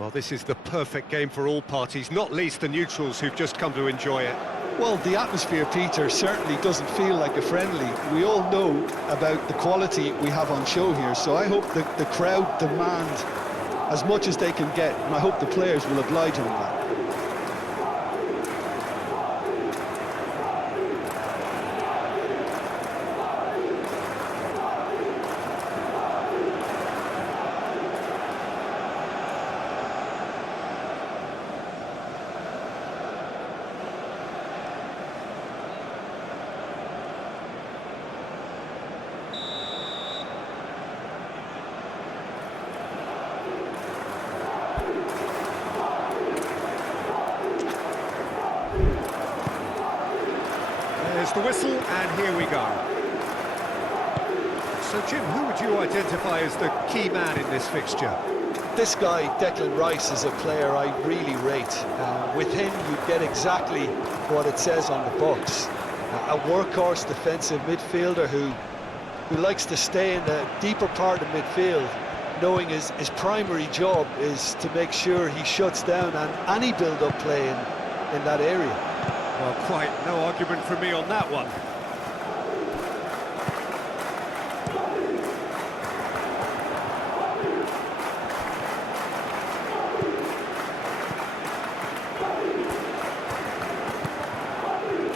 Well, this is the perfect game for all parties, not least the neutrals who've just come to enjoy it. Well, the atmosphere, Peter, certainly doesn't feel like a friendly. We all know about the quality we have on show here, so I hope that the crowd demand as much as they can get, and I hope the players will oblige on that. There's the whistle, and here we go. So, Jim, who would you identify as the key man in this fixture? This guy, Declan Rice, is a player I really rate. With him, you get exactly what it says on the box. A workhorse defensive midfielder who likes to stay in the deeper part of midfield, knowing his primary job is to make sure he shuts down any build-up play in that area. Well, quite no argument from me on that one.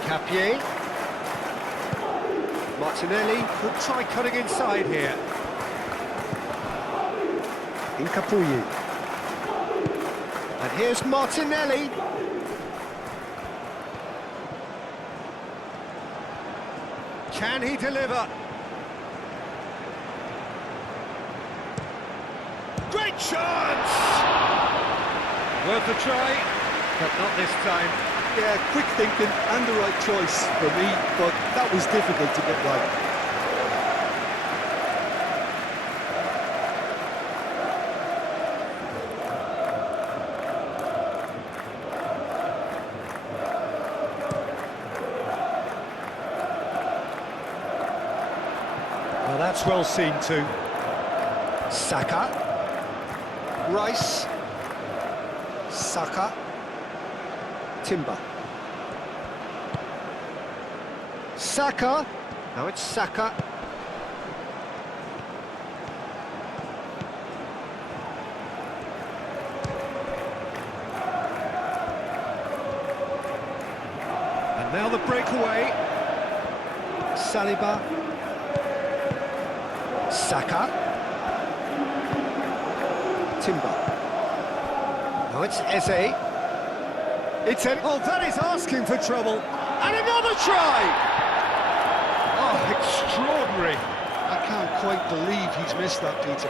Capier. Martinelli could try cutting inside here. Incapuyi. And here's Martinelli. Can he deliver? Great chance! Worth a try, but not this time. Yeah, quick thinking and the right choice for me, but that was difficult to get right. Well, that's well seen too. Saka. Rice. Saka. Timber. Saka. Now it's Saka. And now the breakaway. Saliba. Saka. Timber. Now it's Eze. It's an... Oh, that is asking for trouble. And another try! Oh, extraordinary. I can't quite believe he's missed that, Peter.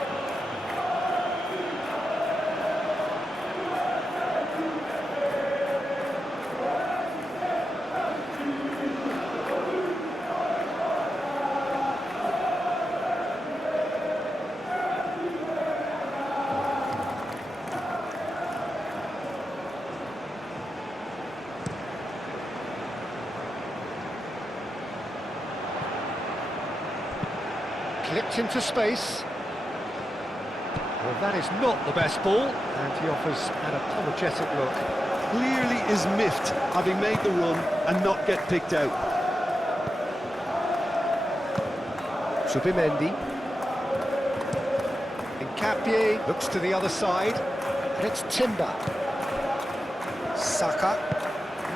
Clipped into space. Well, that is not the best ball, and he offers an apologetic look. Clearly is miffed, having made the run and not get picked out. Subimendi. Incapié looks to the other side, and it's Timber. Saka.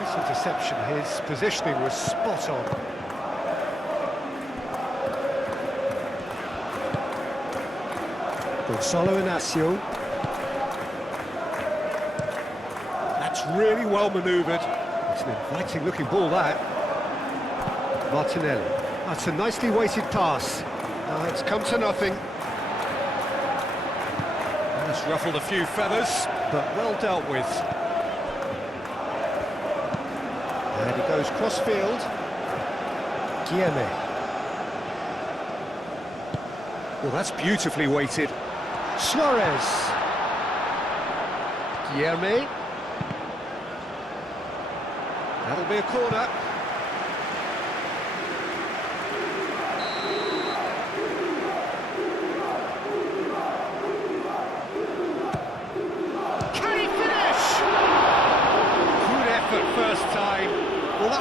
Nice interception, his positioning was spot on. Gonzalo Inacio. That's really well manoeuvred. It's an inviting looking ball, that. Martinelli. That's a nicely weighted pass. It's come to nothing. That's ruffled a few feathers, but well dealt with. And he goes cross-field. Guilherme. Well, that's beautifully weighted. Suarez. Guilherme. That'll be a corner.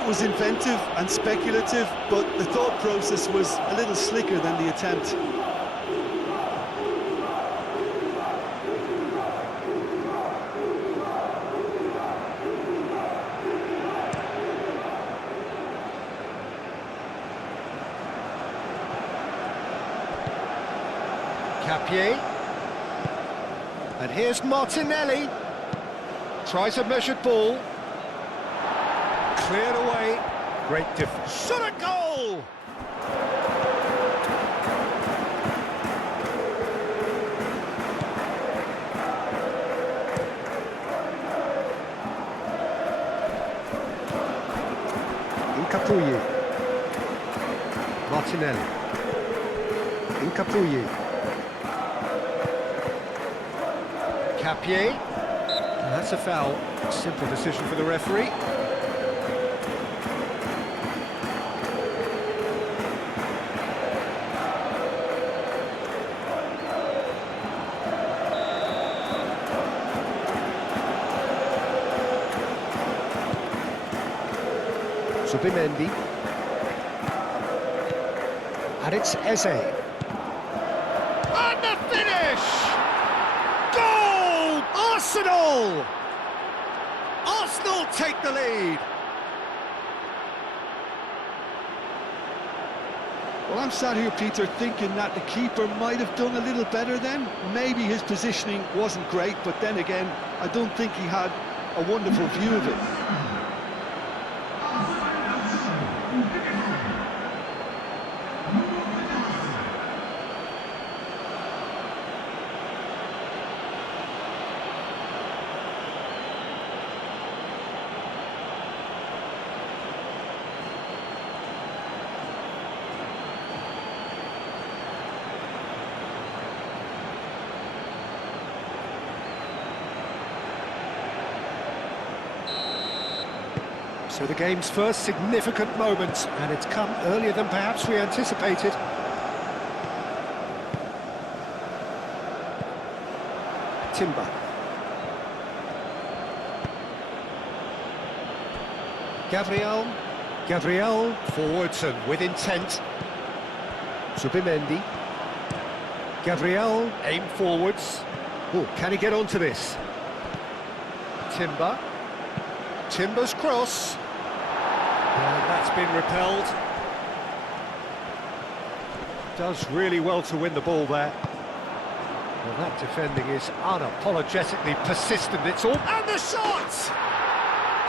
was inventive and speculative, but the thought process was a little slicker than the attempt. Capier. And here's Martinelli. Tries a measured ball. Cleared away. Great difference. Shot a goal! Incapuyi. Martinelli. Incapuyi. Capier. That's a foul. Simple decision for the referee. Subimendi. And it's Eze. And the finish! Goal! Arsenal! Arsenal take the lead. Well, I'm sat here, Peter, thinking that the keeper might have done a little better then. Maybe his positioning wasn't great, but then again, I don't think he had a wonderful view of it. So the game's first significant moment, and it's come earlier than perhaps we anticipated. Timber. Gabriel forwards and with intent. Subimendi. Gabriel aim forwards. Oh, can he get onto this? Timber's cross. And that's been repelled. Does really well to win the ball there. Well, that defending is unapologetically persistent. It's all... And the shot!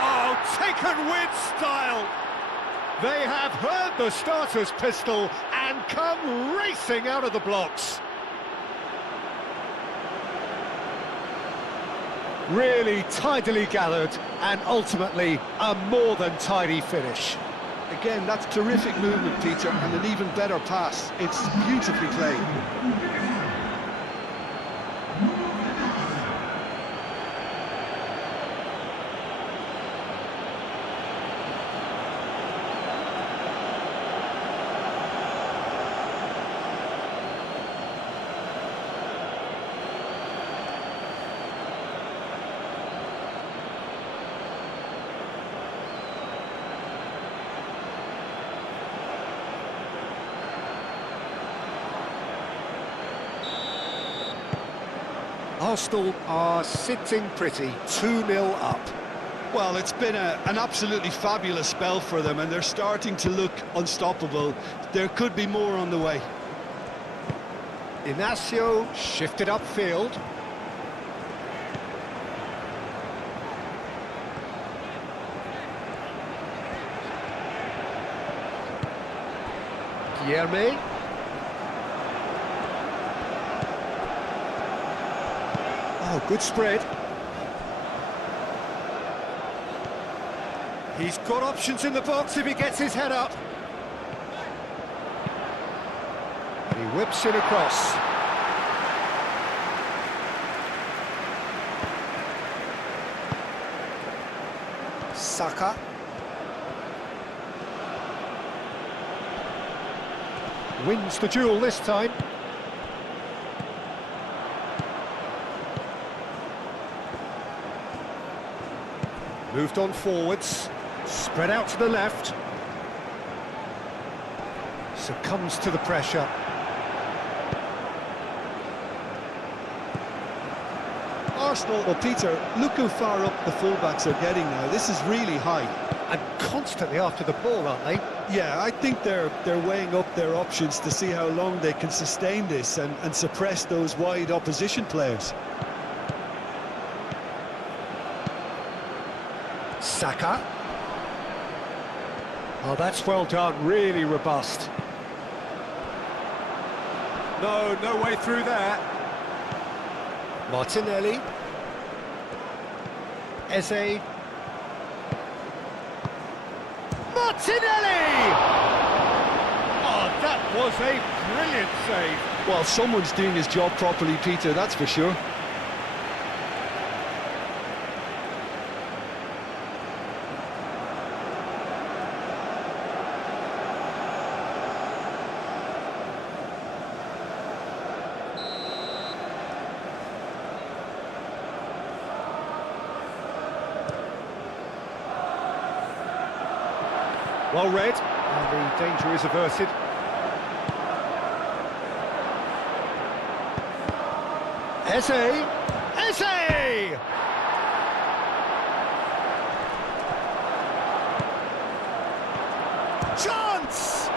Oh, taken with style! They have heard the starter's pistol and come racing out of the blocks. Really tidily gathered and ultimately a more than tidy finish. Again, that's terrific movement, Peter, and an even better pass. It's beautifully played. Arsenal are sitting pretty, 2-0 up. Well, it's been an absolutely fabulous spell for them, and they're starting to look unstoppable. There could be more on the way. Inacio shifted upfield. Guilherme. Oh, good spread. He's got options in the box if he gets his head up. And he whips it across. Saka. Wins the duel this time. Moved on forwards. Spread out to the left. Succumbs to the pressure. Arsenal, well, Peter, look how far up the fullbacks are getting now. This is really high. And constantly after the ball, aren't they? Yeah, I think they're weighing up their options to see how long they can sustain this and suppress those wide opposition players. Saka. Oh, that's well done, really robust. No way through there. Martinelli. Eze. Martinelli! Oh, that was a brilliant save. Well, someone's doing his job properly, Peter, that's for sure. Well read, and the danger is averted. Eze! Eze! Chance!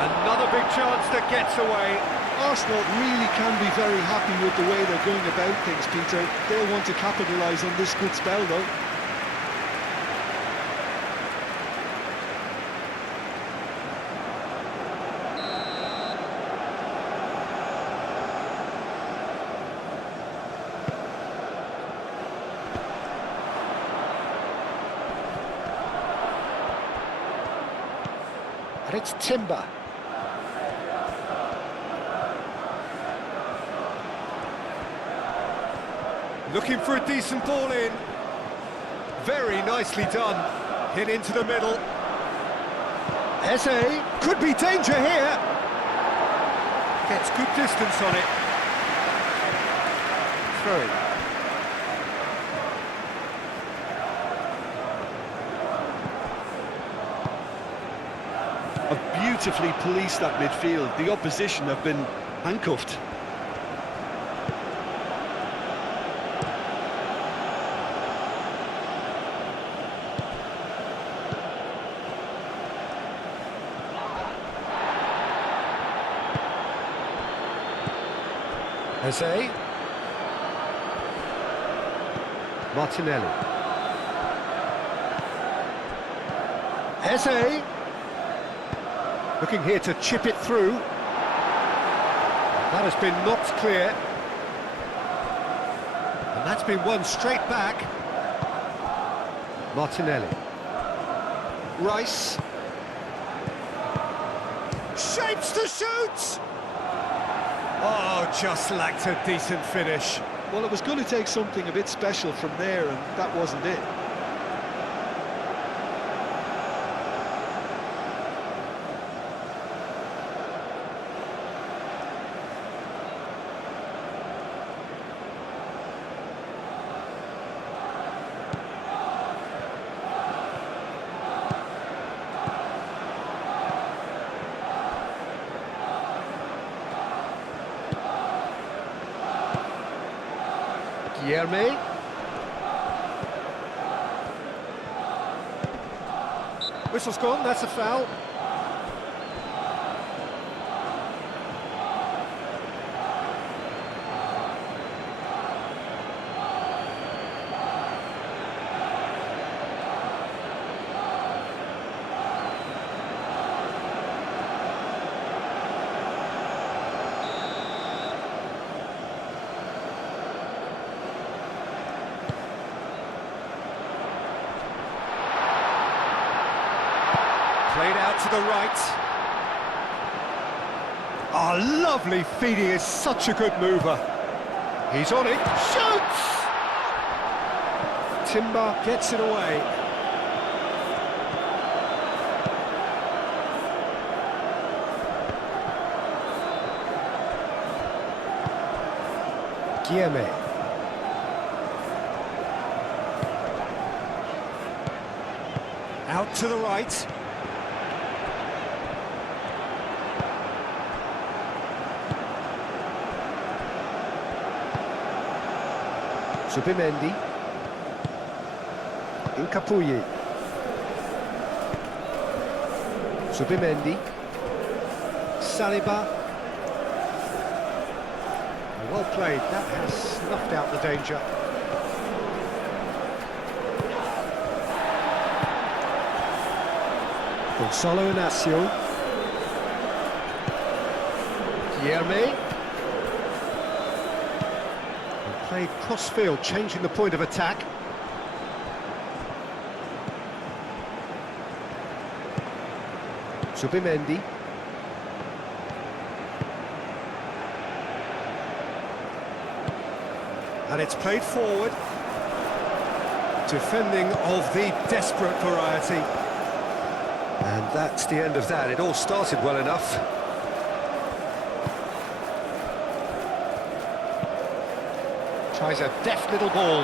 Another big chance that gets away. Arsenal really can be very happy with the way they're going about things, Peter. They'll want to capitalise on this good spell, though. And it's Timber. Looking for a decent ball in. Very nicely done. Hit into the middle. Eze, could be danger here. Gets good distance on it. Throw it. Have beautifully policed that midfield. The opposition have been handcuffed. Eze. Martinelli. Eze. Looking here to chip it through. That has been knocked clear. And that's been won straight back. Martinelli. Rice. Shapes to shoot! Oh, just lacked a decent finish. Well, it was going to take something a bit special from there, and that wasn't it. Guilherme. Whistle's gone, that's a foul. Played out to the right. Oh, lovely feed, he is such a good mover. He's on it, shoots! Timber gets it away. Guilherme. To the right. Subimendi. Incapuyi. Subimendi. Saliba. Well played, that has snuffed out the danger. Gonzalo Inacio. Guilherme. Played cross-field, changing the point of attack. Subimendi. And it's played forward. Defending of the desperate variety. And that's the end of that. It all started well enough. Tries a deft little ball.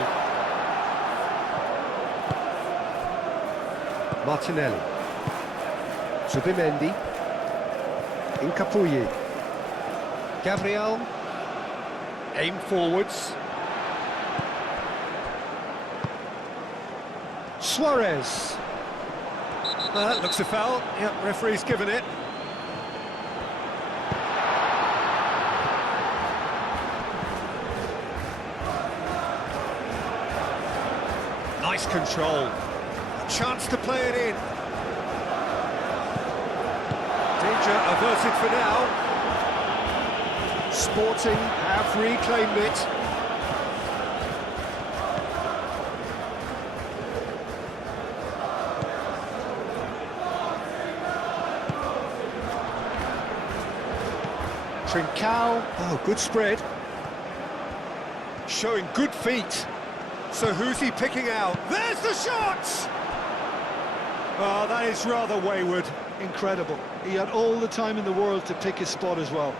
Martinelli. Subimendi. Incapuyi. Gabriel. Aim forwards. Suarez. That looks a foul. Yep, referee's given it. Nice control. A chance to play it in. Danger averted for now. Sporting have reclaimed it. Trincao, oh, good spread. Showing good feet. So who's he picking out? There's the shot! Oh, that is rather wayward. Incredible. He had all the time in the world to pick his spot as well.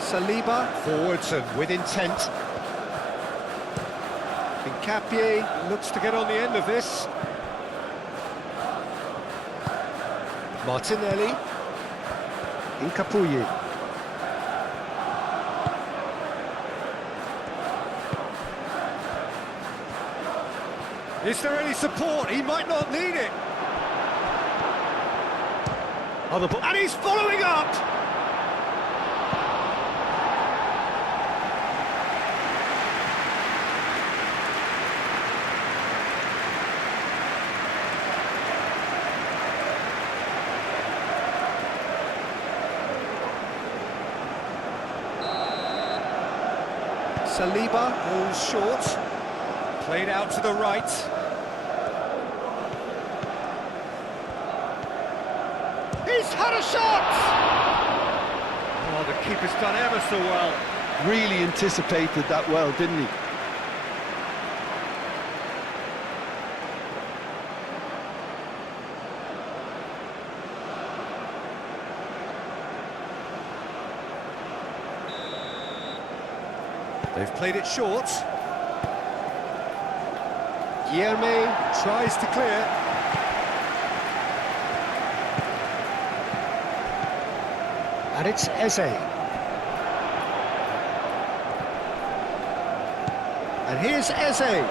Saliba, forwards and with intent. Incapié looks to get on the end of this. Martinelli. Incapuyi. Is there any support? He might not need it. And he's following up! Saliba goes short, played out to the right. He's had a shot! Oh, the keeper's done ever so well. Really anticipated that well, didn't he? They've played it short. Guilherme tries to clear. And it's Eze. And here's Eze.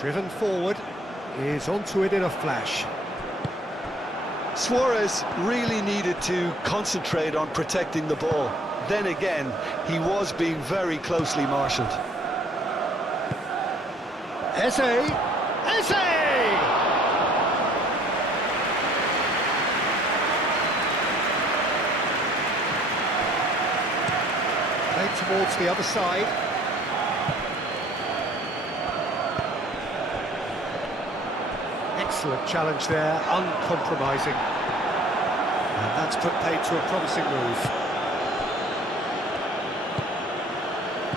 Driven forward, is onto it in a flash. Suarez really needed to concentrate on protecting the ball. Then again, he was being very closely marshalled. Eze! Eze! Played towards the other side. Excellent challenge there, uncompromising. And that's put paid to a promising move.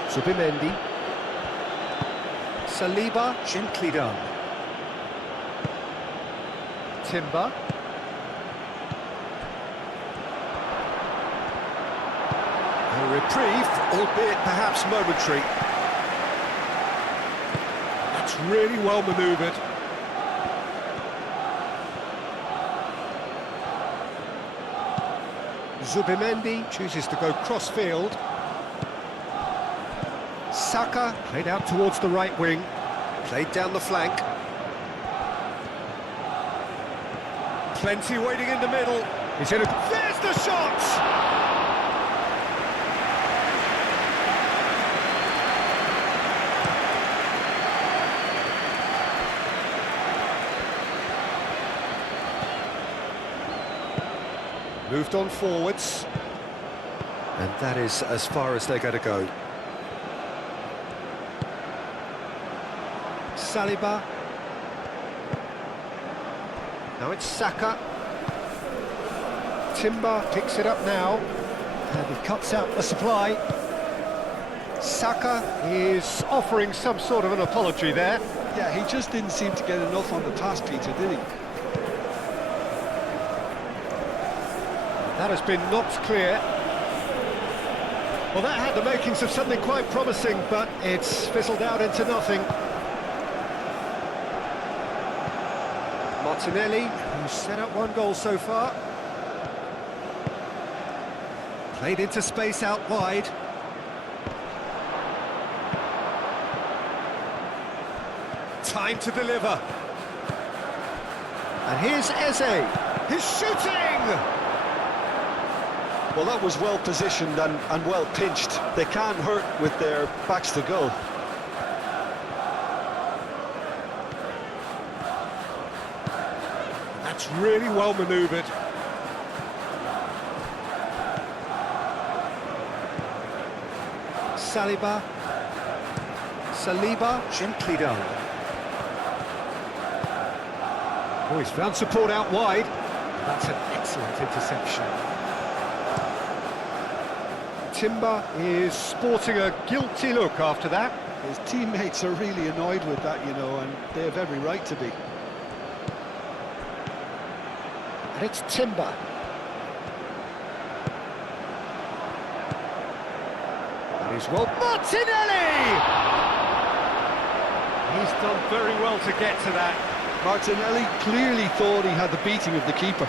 Zubimendi. Saliba, gently done. Timber. A reprieve, albeit perhaps momentary. That's really well manoeuvred. Zubimendi chooses to go cross-field. Saka played out towards the right wing, played down the flank. Plenty waiting in the middle. He's in a... There's the shot! Moved on forwards. And that is as far as they're going to go. Saliba. Now it's Saka. Timber picks it up now. And he cuts out the supply. Saka is offering some sort of an apology there. Yeah, he just didn't seem to get enough on the pass, Peter, did he? That has been knocked clear. Well, that had the makings of something quite promising, but it's fizzled out into nothing. Martinelli, who's set up one goal so far. Played into space out wide. Time to deliver. And here's Eze. He's shooting! Well, that was well positioned and well pinched. They can't hurt with their backs to goal. That's really well manoeuvred. Saliba. Saliba, gently done. Oh, he's found support out wide. That's an excellent interception. Timber is sporting a guilty look after that. His teammates are really annoyed with that, you know, and they have every right to be. And it's Timber. And he's well... Martinelli! He's done very well to get to that. Martinelli clearly thought he had the beating of the keeper.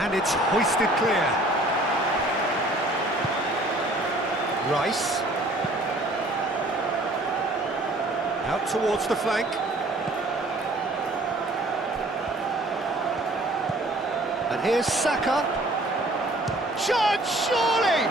And it's hoisted clear. Rice. Out towards the flank. And here's Saka. Shot, surely!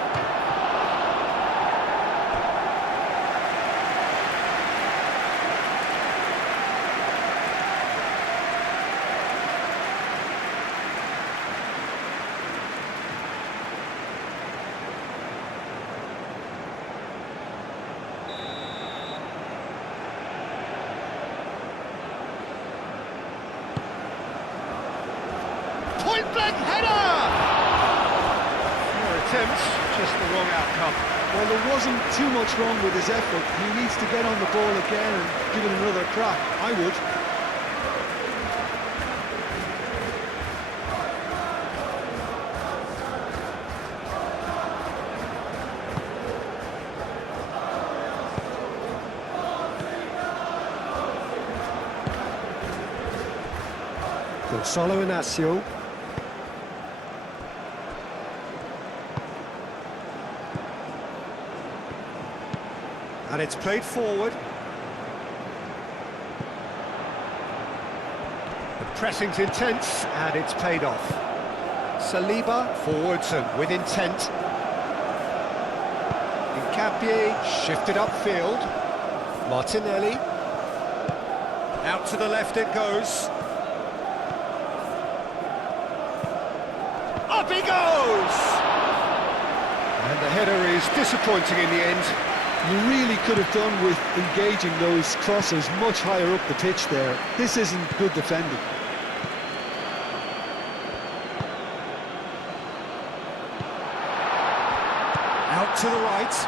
Point-blank header! Four attempts, just the wrong outcome. Well, there wasn't too much wrong with his effort. He needs to get on the ball again and give it another crack. I would. Gonzalo Inacio. And it's played forward. The pressing's intense, and it's paid off. Saliba forwards and with intent. Incapie, shifted upfield. Martinelli. Out to the left it goes. Up he goes! And the header is disappointing in the end. You really could have done with engaging those crosses much higher up the pitch there. This isn't good defending. Out to the right.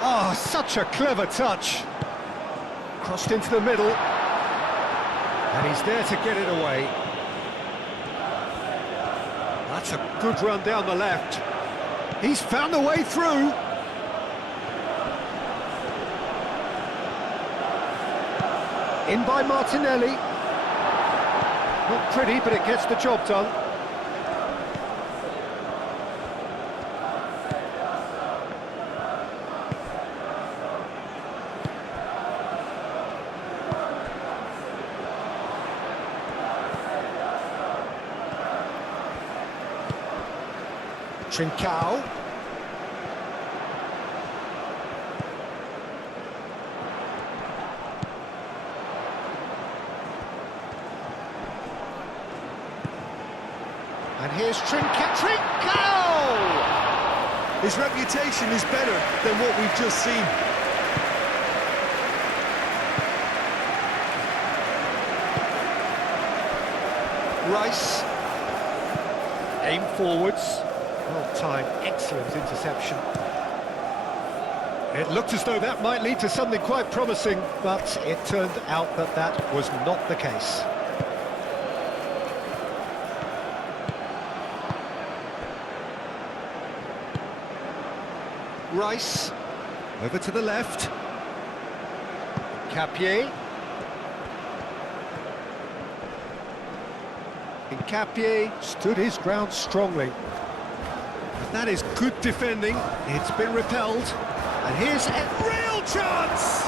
Oh, such a clever touch. Crossed into the middle. And he's there to get it away. That's a good run down the left. He's found a way through. In by Martinelli. Not pretty, but it gets the job done. Trincao. And here's Trincao! His reputation is better than what we've just seen. Rice. Aim forwards. Well timed, excellent interception. It looked as though that might lead to something quite promising, but it turned out that that was not the case. Rice, over to the left. Capier. Incapie stood his ground strongly. That is good defending. It's been repelled. And here's a real chance!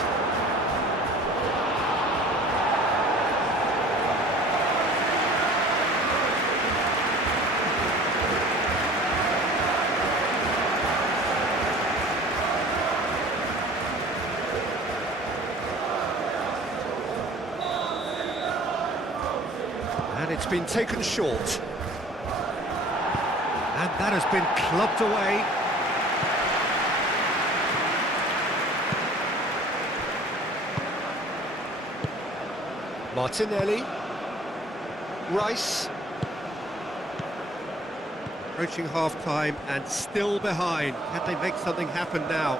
And it's been taken short. And that has been clubbed away. Martinelli. Rice. Approaching half-time and still behind. Can they make something happen now?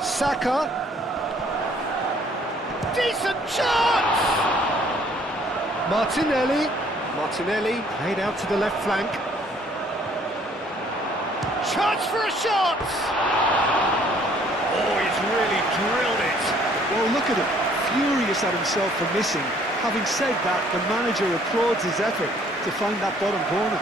Saka. Decent chance! Martinelli played out to the left flank. Chance for a shot! Oh, he's really drilled it. Well, look at him, furious at himself for missing. Having said that, the manager applauds his effort to find that bottom corner.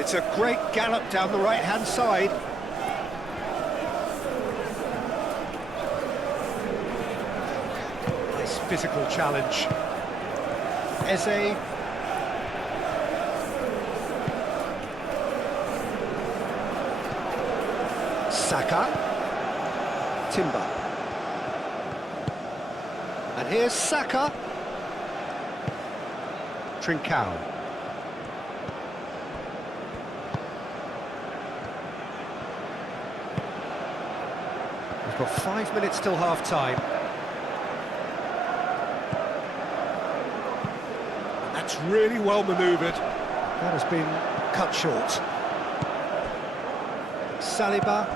It's a great gallop down the right-hand side. Nice physical challenge. Eze. Saka. Timber. And here's Saka. Trincao. We've got 5 minutes till half-time. That's really well manoeuvred. That has been cut short. Saliba.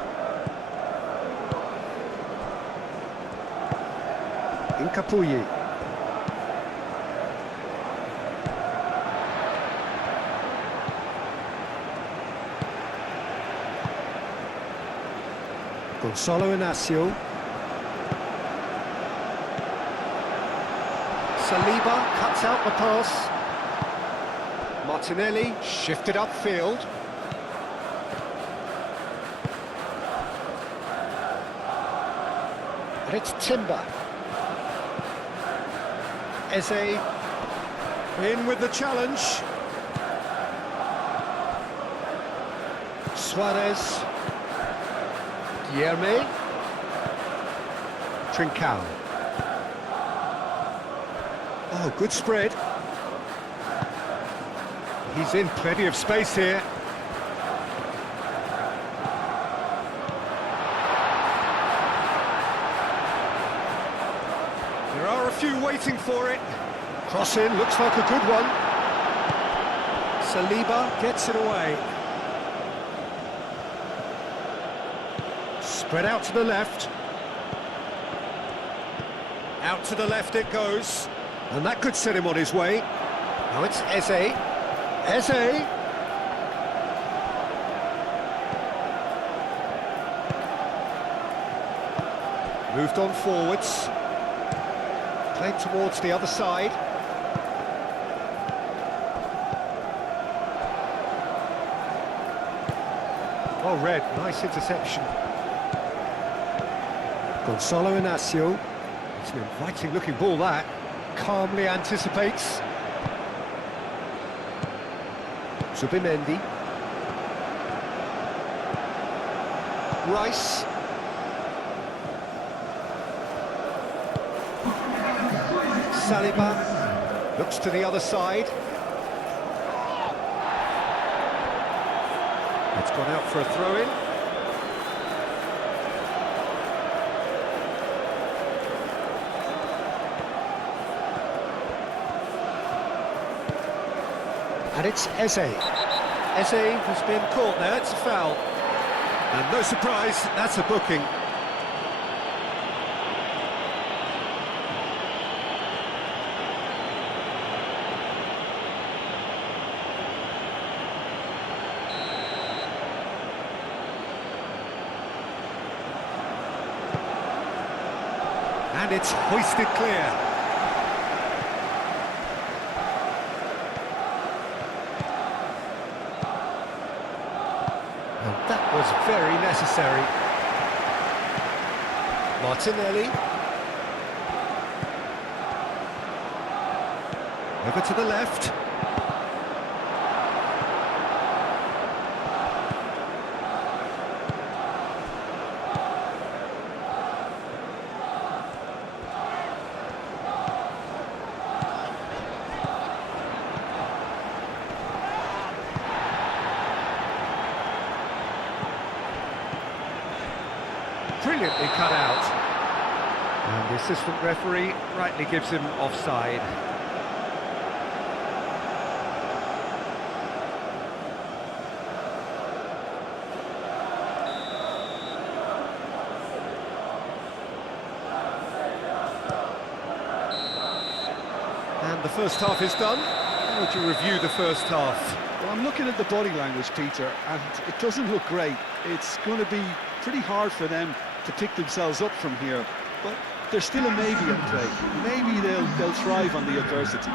Incapuyi. Gonzalo Inacio. Saliba cuts out the pass. Martinelli shifted upfield. And it's Timber. Eze in with the challenge. Suarez. Guilherme. Trincao. Oh, good spread. He's in plenty of space here. There are a few waiting for it. Cross in, looks like a good one. Saliba gets it away. Spread out to the left. Out to the left it goes. And that could set him on his way. Now it's Eze. Eze. Moved on forwards. Played towards the other side. Oh, Red, nice interception. Gonzalo Inacio. It's an inviting looking ball that. Calmly anticipates. Zubimendi. Rice. Saliba looks to the other side. It's gone out for a throw-in. And it's Eze. Eze has been caught there, it's a foul. And no surprise, that's a booking. And it's hoisted clear. And that was very necessary. Martinelli. Over to the left. Brilliantly cut out. And the assistant referee rightly gives him offside. And the first half is done. How would you review the first half? Well, I'm looking at the body language, Peter, and it doesn't look great. It's going to be pretty hard for them to pick themselves up from here, but there's still a maybe at play. Maybe they'll thrive on the adversity.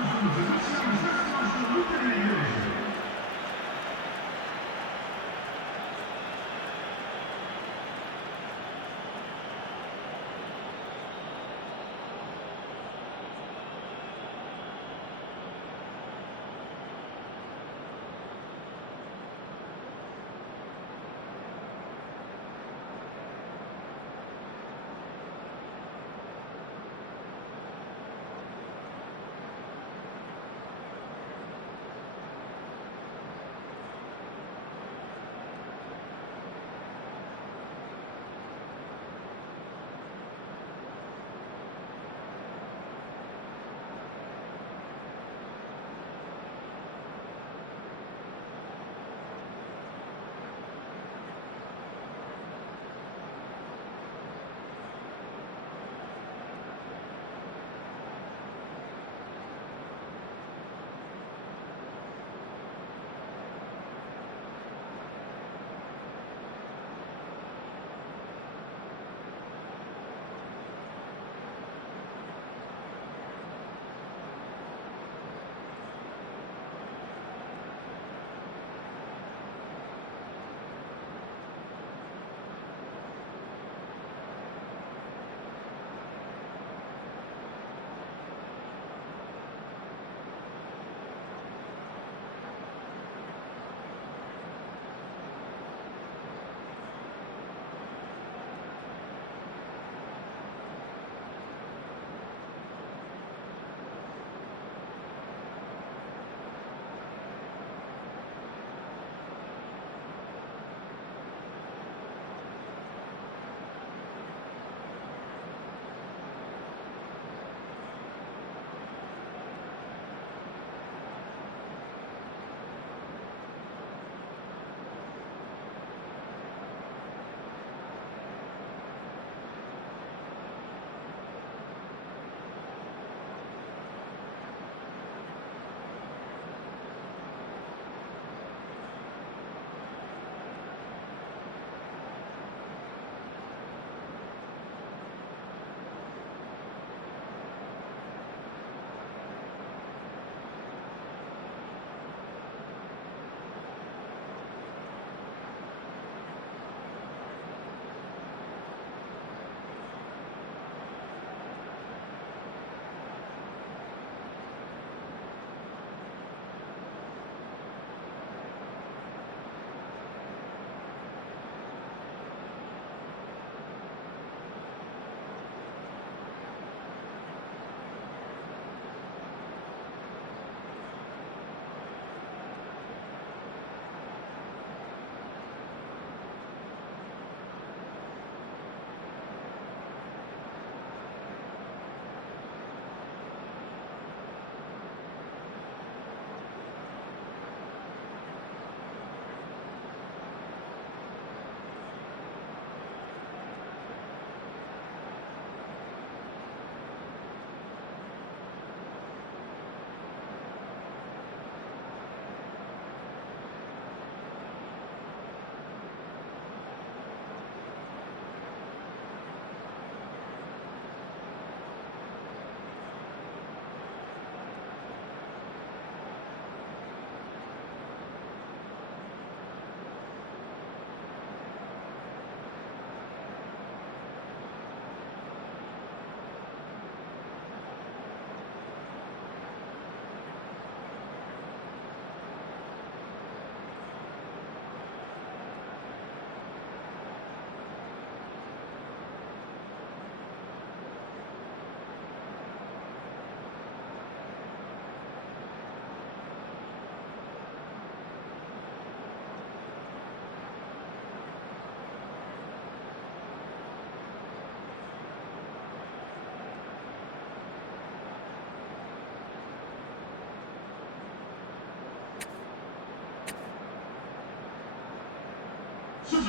Here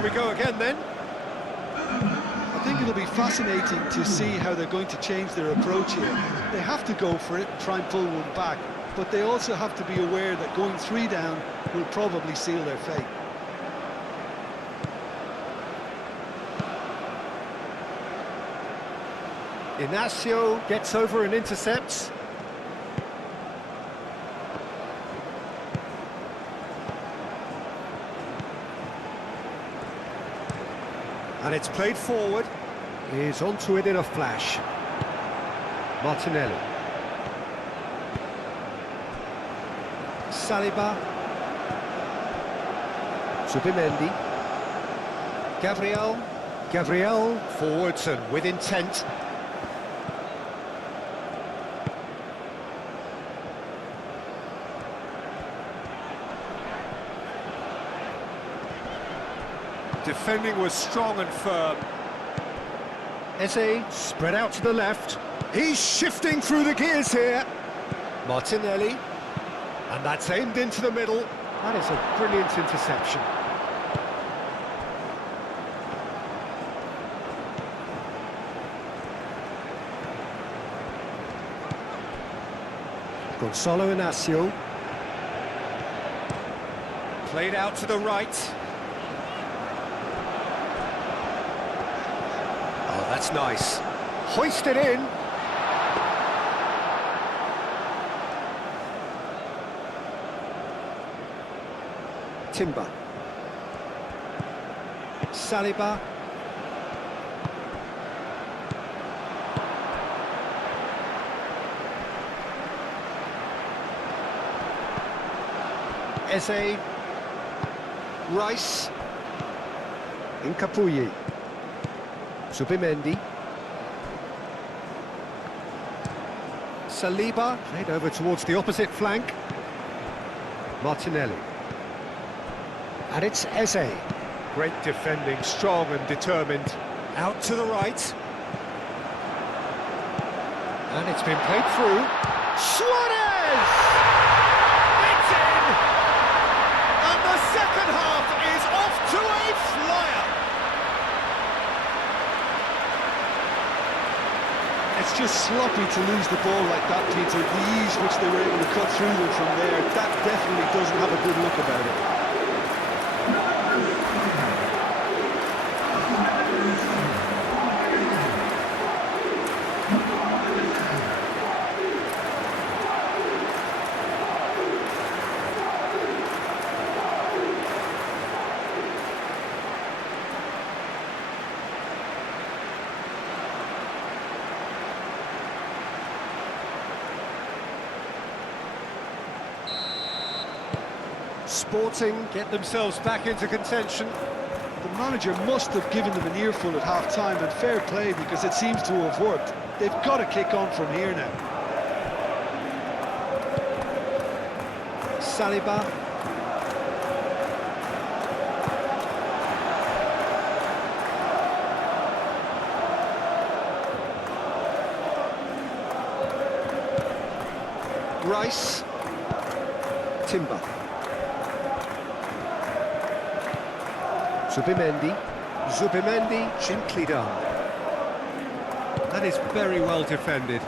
we go again then. I think it'll be fascinating to see how they're going to change their approach here. They have to go for it and try and pull one back, but they also have to be aware that going 3 down will probably seal their fate. Inacio gets over and intercepts. And it's played forward. He's onto it in a flash. Martinelli. Saliba. Zubimendi. Gabriel forwards and with intent. Defending was strong and firm. Eze spread out to the left. He's shifting through the gears here. Martinelli. And that's aimed into the middle. That is a brilliant interception. Gonzalo Inacio. Played out to the right. Oh, that's nice. Hoisted in. Timber. Saliba. Eze. Rice. Incapuyi. Zubimendi. Saliba, played over towards the opposite flank. Martinelli. And it's Eze. Great defending, strong and determined. Out to the right. And it's been played through. Suarez! It's in! And the second half is off to a flyer. It's just sloppy to lose the ball like that, Peter. The ease which they were able to cut through them from there, that definitely doesn't have a good look about it. Sporting get themselves back into contention. The manager must have given them an earful at half-time, and fair play, because it seems to have worked. They've got to kick on from here now. Saliba. Rice. Timber. Zubimendi, gently done. That is very well defended.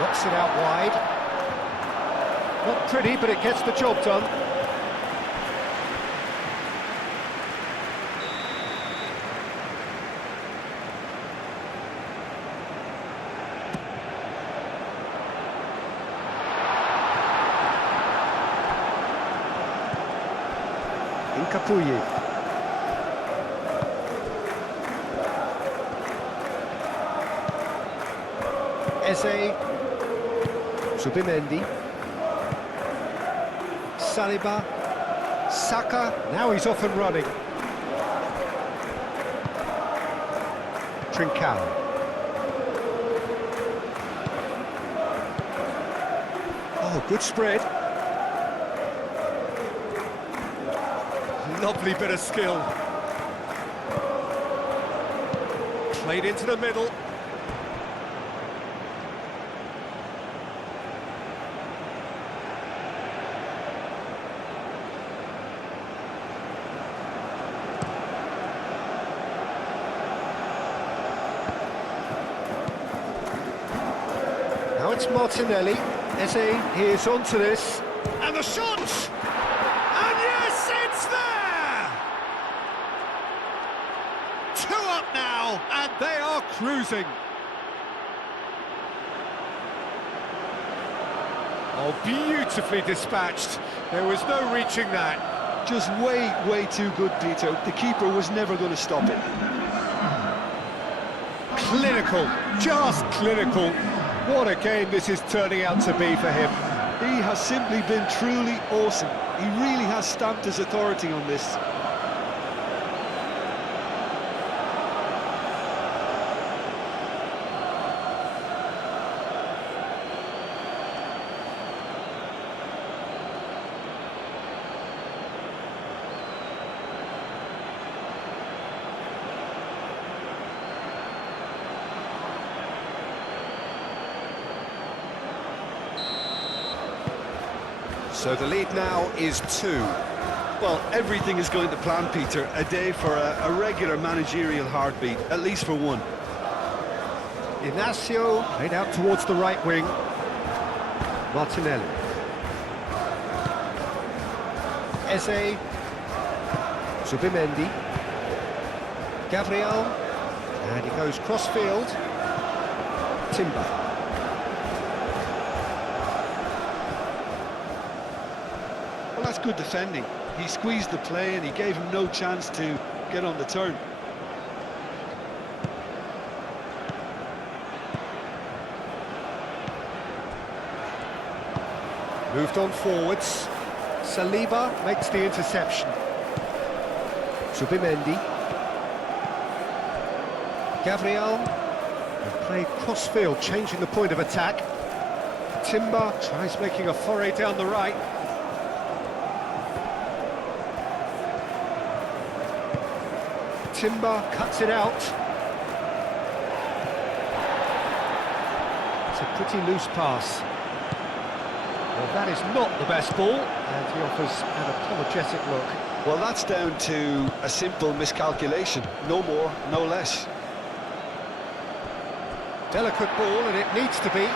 Knocks it out wide. Not pretty, but it gets the job done. Incapuyi. Eze. Zubimendi. Saliba. Saka. Now he's off and running. Trincao. Oh, good spread. Lovely bit of skill. Played into the middle. It's Martinelli. Eze, here's onto this. And the shot! And yes, it's there! 2 up now, and they are cruising. Oh, beautifully dispatched. There was no reaching that. Just way too good, Peter. The keeper was never going to stop it. Clinical, just clinical. What a game this is turning out to be for him. He has simply been truly awesome. He really has stamped his authority on this. So the lead now is 2. Well, everything is going to plan, Peter. A day for a regular managerial heartbeat, at least for one. Inacio played out towards the right wing. Martinelli. Eze. Zubimendi. Gabriel. And he goes cross-field. Timber. Well, that's good defending. He squeezed the play and he gave him no chance to get on the turn. Moved on forwards. Saliba makes the interception. Zubimendi. Gabriel. And played cross-field, changing the point of attack. Timber tries making a foray down the right. Timber cuts it out. It's a pretty loose pass. Well, that is not the best ball, and he offers an apologetic look. Well, that's down to a simple miscalculation. No more, no less. Delicate ball, and it needs to be.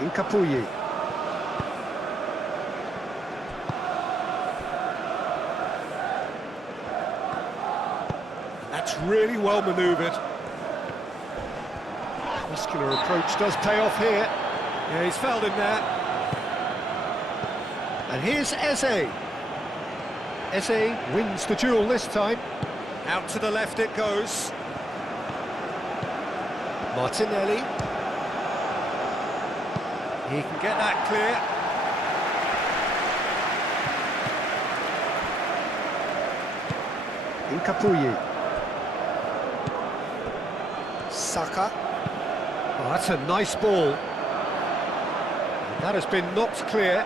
Incapuyi. That's really well manoeuvred. Muscular approach does pay off here. Yeah, he's fouled him there. And here's Eze. Eze wins the duel this time. Out to the left it goes. Martinelli. He can get that clear. Incapuyi. Saka. Oh, that's a nice ball. And that has been knocked clear.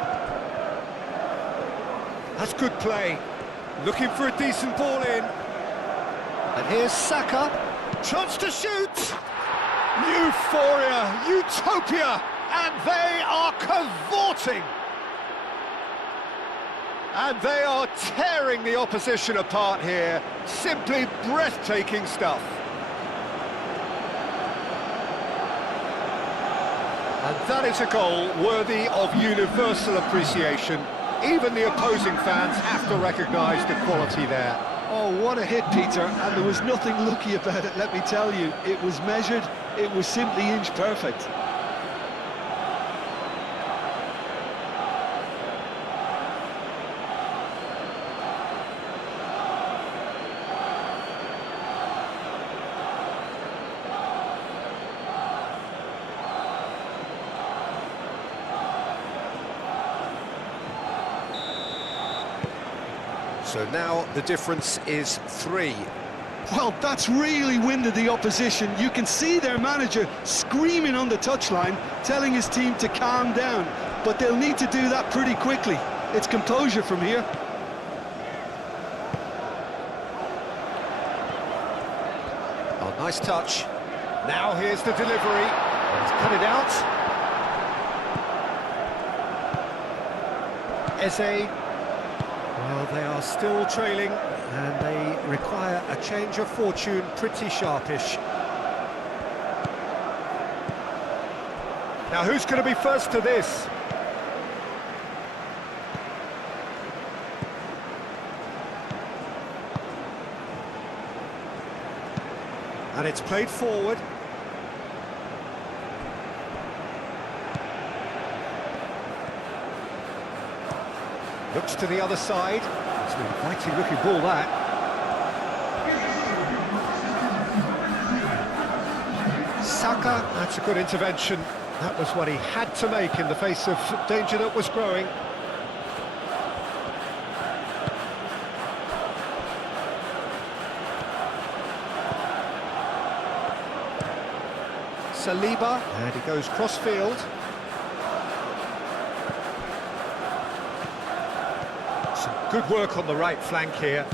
That's good play. Looking for a decent ball in. And here's Saka. Chance to shoot. Euphoria, utopia. And they are cavorting. And they are tearing the opposition apart here. Simply breathtaking stuff. And that is a goal worthy of universal appreciation. Even the opposing fans have to recognise the quality there. Oh, what a hit, Peter, and there was nothing lucky about it, let me tell you. It was measured, it was simply inch perfect. So now the difference is 3. Well, that's really winded the opposition. You can see their manager screaming on the touchline, telling his team to calm down. But they'll need to do that pretty quickly. It's composure from here. Oh, nice touch. Now here's the delivery. He's cut it out. Eze. Well, they are still trailing, and they require a change of fortune pretty sharpish. Now, who's going to be first to this? And it's played forward. Looks to the other side. It's an inviting looking ball, that. Saka, that's a good intervention. That was what he had to make in the face of danger that was growing. Saliba, and he goes cross-field. Some good work on the right flank here.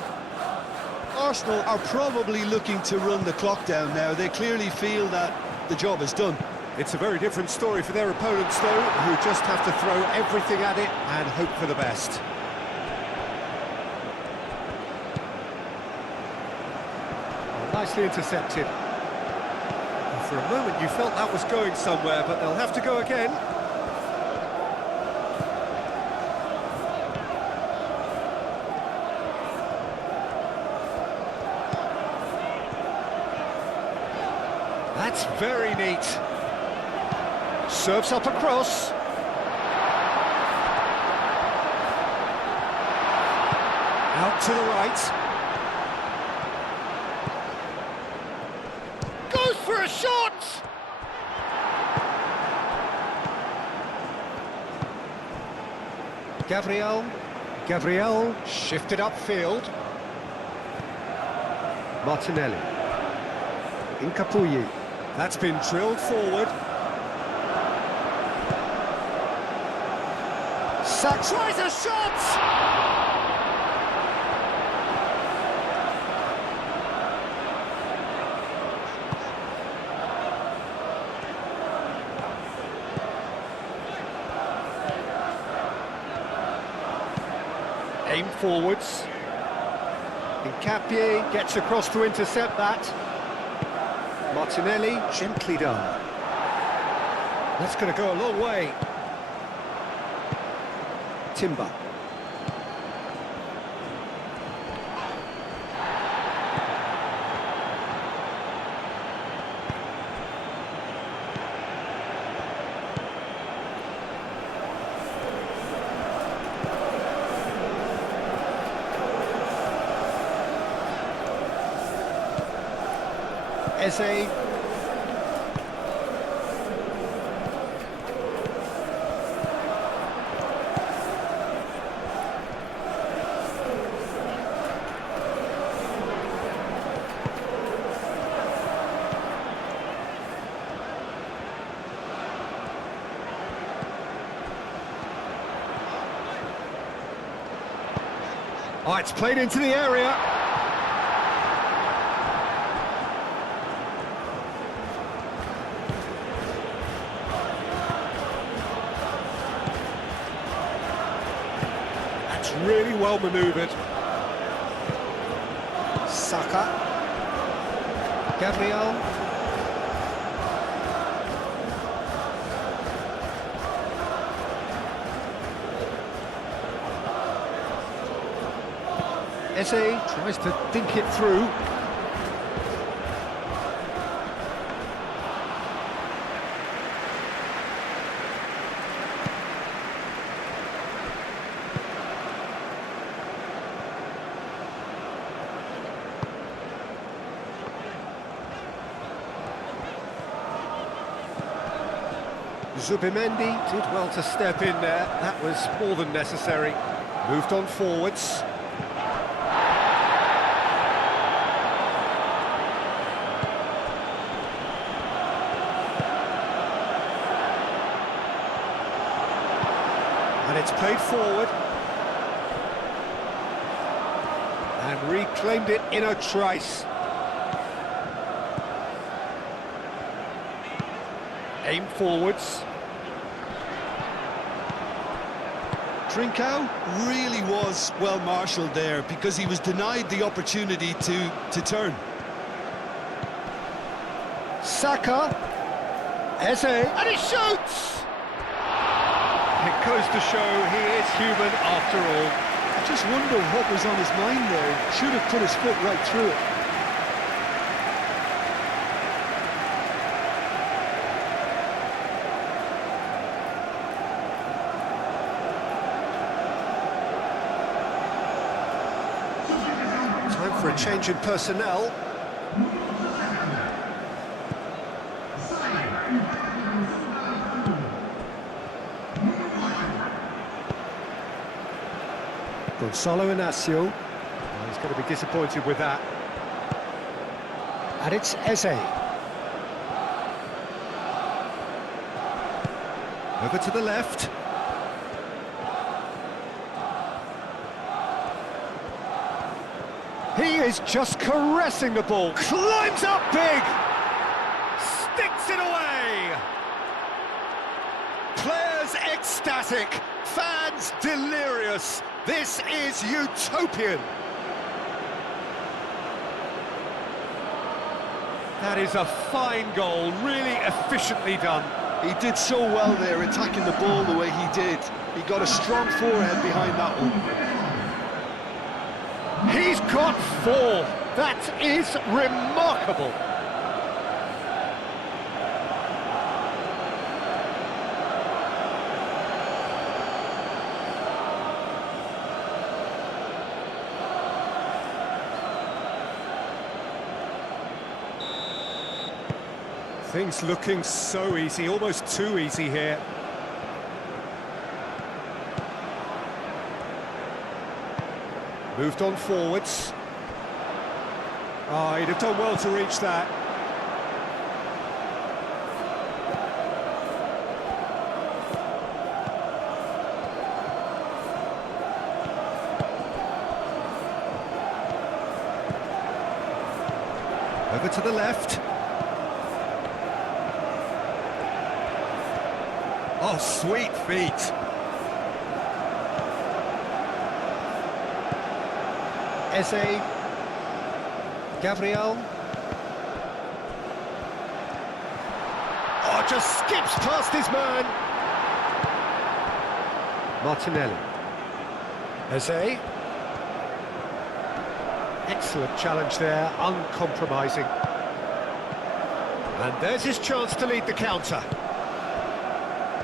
Arsenal are probably looking to run the clock down now. They clearly feel that the job is done. It's a very different story for their opponents, though, who just have to throw everything at it and hope for the best. Oh, nicely intercepted. For a moment you felt that was going somewhere, but they'll have to go again. That's very neat. Serves up across. Out to the right. Goes for a shot! Gabriel shifted upfield. Martinelli. Incapuyi. That's been drilled forward. Saka tries a shot! Aim forwards. Nkapie gets across to intercept that. Martinelli, gently done. That's going to go a long way. Timber. Eze. Oh, it's played into the area. That's really well manoeuvred. Saka. Gabriel. Eze tries to think it through. Zubimendi did well to step in there. That was more than necessary. Moved on forwards. And it's played forward. And reclaimed it in a trice. Aim forwards. Trincao really was well marshalled there because he was denied the opportunity to turn. Saka, Eze, and he shoots! It goes to show he is human after all. I just wonder what was on his mind there. Should have put his foot right through it. Time for a change in personnel. Gonzalo Inacio. Well, he's going to be disappointed with that. And it's Eze. Over to the left. He is just caressing the ball. Climbs up big. Sticks it away. Players ecstatic. Fans delirious. This is utopian. That is a fine goal, really efficiently done. He did so well there, attacking the ball the way he did. He got a strong forehead behind that one. He's got 4. That is remarkable. Things looking so easy, almost too easy here. Moved on forwards. Oh, he'd have done well to reach that. Over to the left. Oh, sweet feet. Eze. Gabriel. Oh, just skips past his man. Martinelli. Eze. Excellent challenge there, uncompromising. And there's his chance to lead the counter.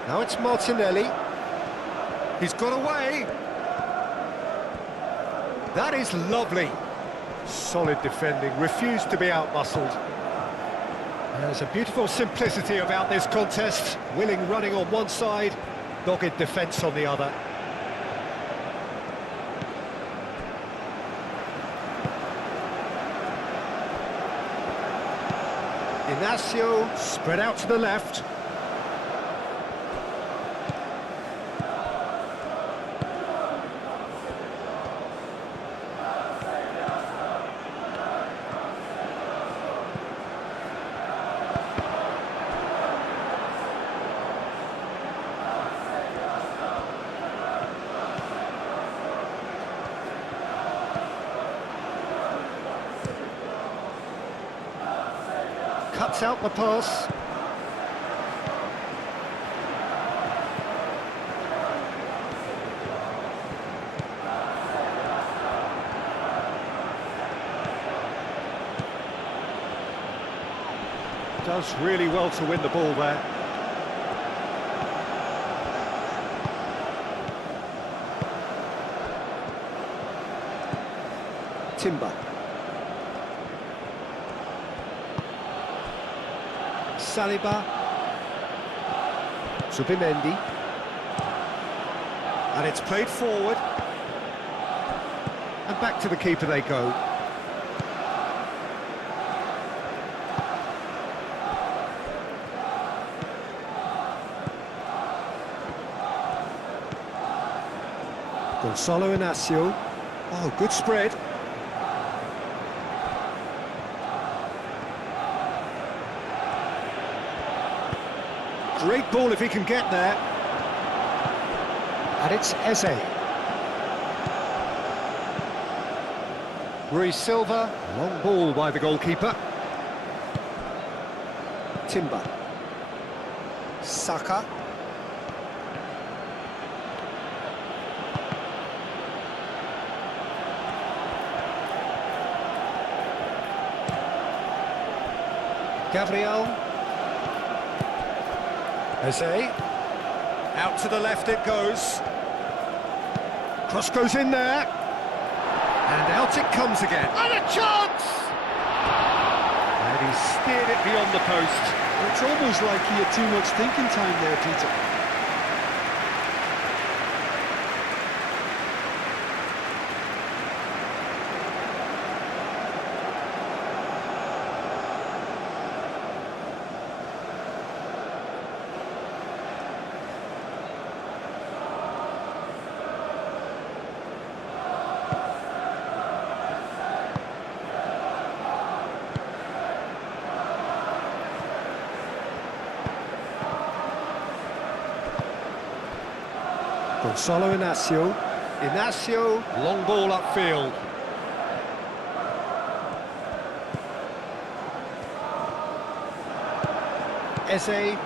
Now it's Martinelli. He's got away. That is lovely. Solid defending, refused to be out-muscled. There's a beautiful simplicity about this contest. Willing running on one side, dogged defence on the other. Inacio spread out to the left. Cuts out the pass. Does really well to win the ball there. Timber. Saliba, Zubimendi, and it's played forward, and back to the keeper they go. Gonzalo Inacio, oh, good spread. Great ball if he can get there. And it's Eze. Rui Silva, long ball by the goalkeeper. Timber. Saka. Gabriel. Eze. Out to the left it goes. Cross goes in there. And out it comes again. And a chance! And he steered it beyond the post. It's almost like he had too much thinking time there, Peter. Gonzalo Inacio. Inacio, long ball upfield. Eze.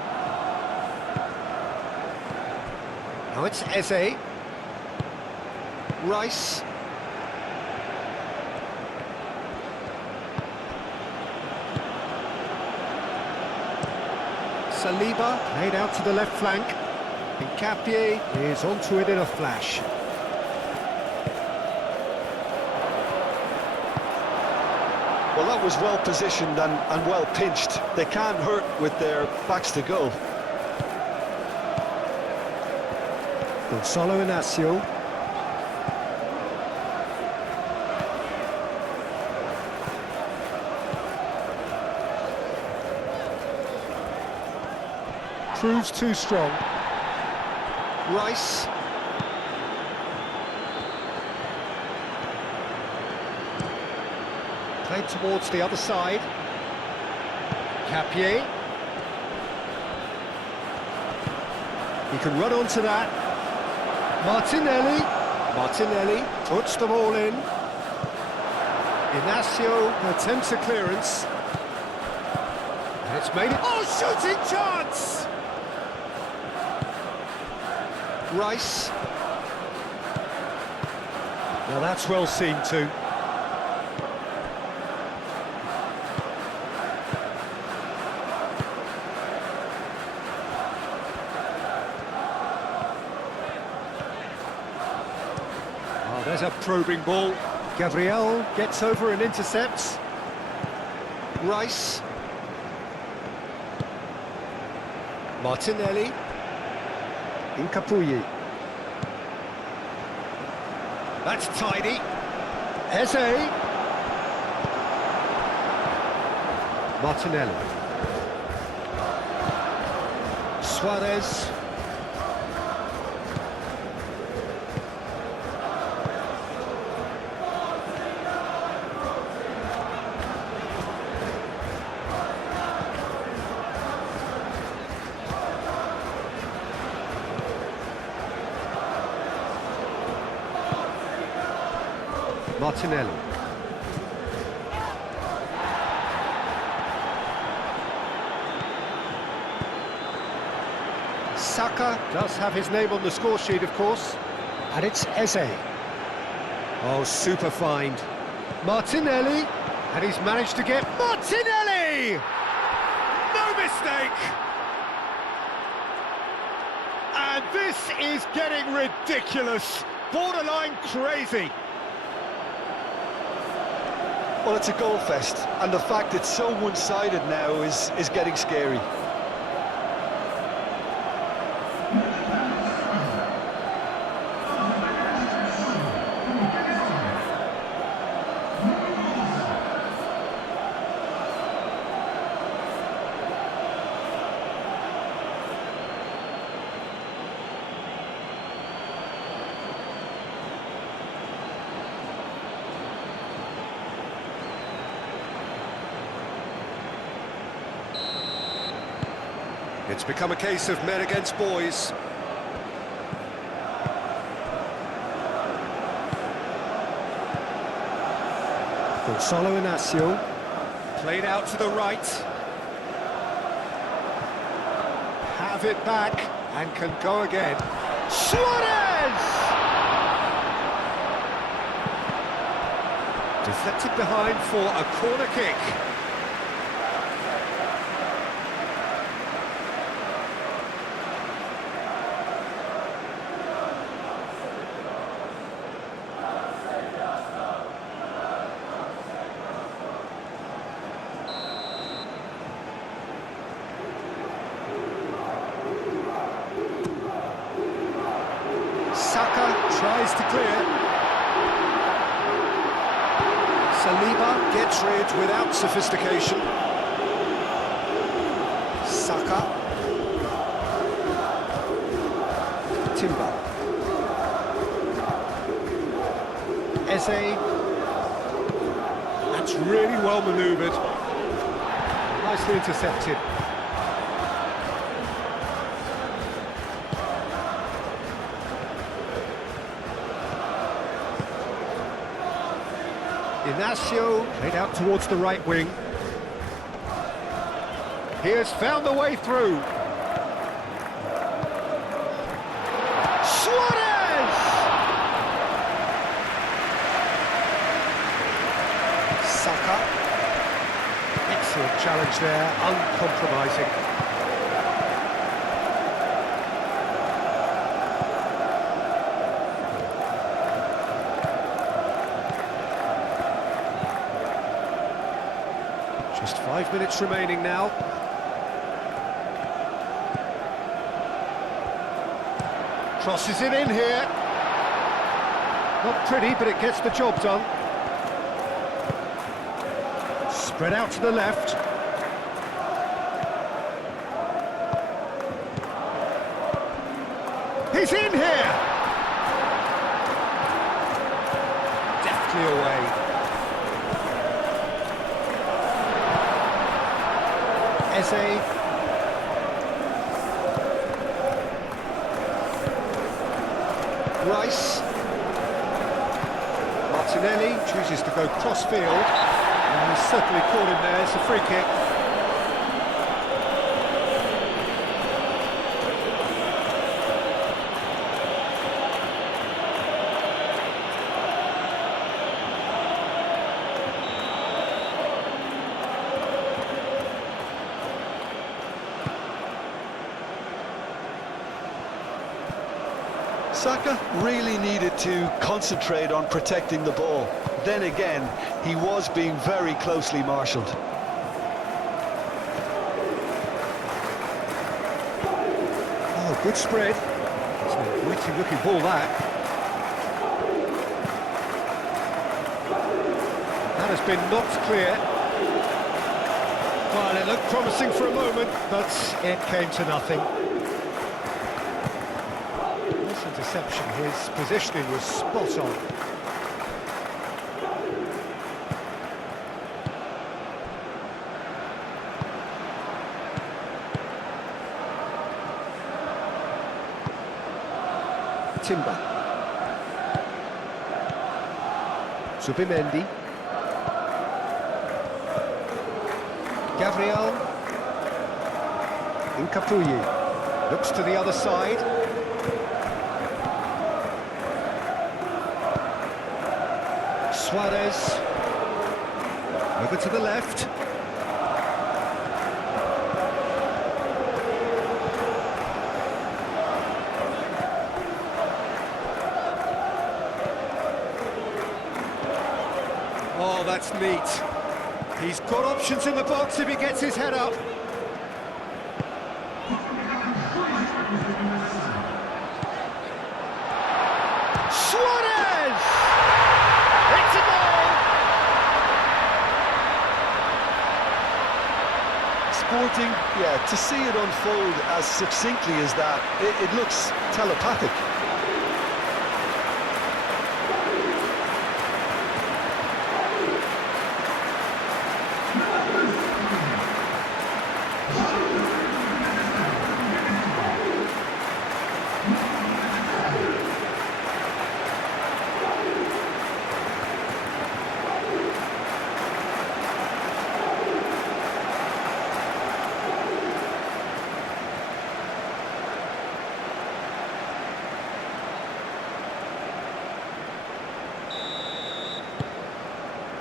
Now it's Eze. Rice. Saliba, played out to the left flank. Quater is onto it in a flash. Well, that was well positioned and well pinched. They can't hurt with their backs to goal. Gonzalo Inacio. Proves too strong. Rice. Played towards the other side. Quater. He can run onto that. Martinelli. Martinelli puts the ball in. Inacio attempts a clearance. And it's made it. Oh, shooting chance! Rice. Now that's well seen too. Oh, there's a probing ball. Gabriel gets over and intercepts. Rice. Martinelli. Incapuyi. That's tidy. Eze. Martinelli. Suarez. Martinelli. Saka does have his name on the score sheet, of course. And it's Eze. Oh, super find. Martinelli. And he's managed to get Martinelli! No mistake! And this is getting ridiculous. Borderline crazy. Well, it's a goal fest, and the fact it's so one-sided now is getting scary. It's become a case of men against boys. Solo Inacio. Played out to the right. Have it back and can go again. Suarez! Deflected behind for a corner kick. Saka tries to clear. Saliba gets rid without sophistication. Saka. Timber. Eze. That's really well manoeuvred. Nicely intercepted. Inacio played out towards the right wing. He has found the way through. Suarez! Saka. Excellent challenge there, uncompromising. Just 5 minutes remaining now. Crosses it in here. Not pretty, but it gets the job done. Spread out to the left. He's in here! Deftly away. Eze. Rice. Martinelli chooses to go cross-field. And he's certainly caught him there. It's a free kick. Saka really needed to concentrate on protecting the ball. Then again, he was being very closely marshalled. Oh, good spread. It's a witty looking ball, that. That has been knocked clear. Well, it looked promising for a moment, but it came to nothing. Interception, his positioning was spot on. Timber. Zubimendi. Gabriel. Nkapuyi. Looks to the other side. Suarez, over to the left. Oh, that's neat. He's got options in the box if he gets his head up. Suarez! It's a goal! Sporting, yeah, to see it unfold as succinctly as that, it looks telepathic.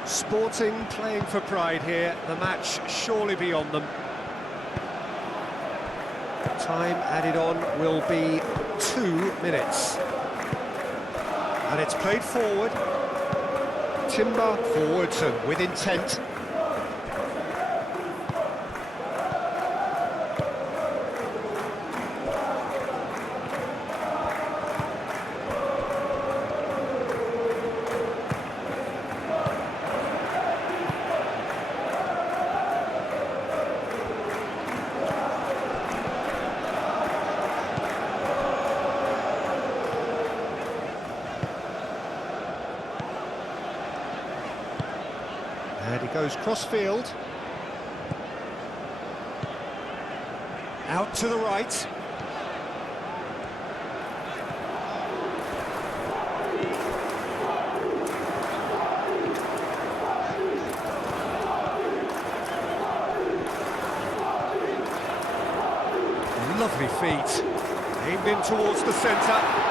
Sporting playing for pride here. The match surely beyond them. Time added on will be 2 minutes. And it's played forward. Timber forwards and with intent. And he goes cross-field. Out to the right. Lovely feet. Aimed in towards the centre.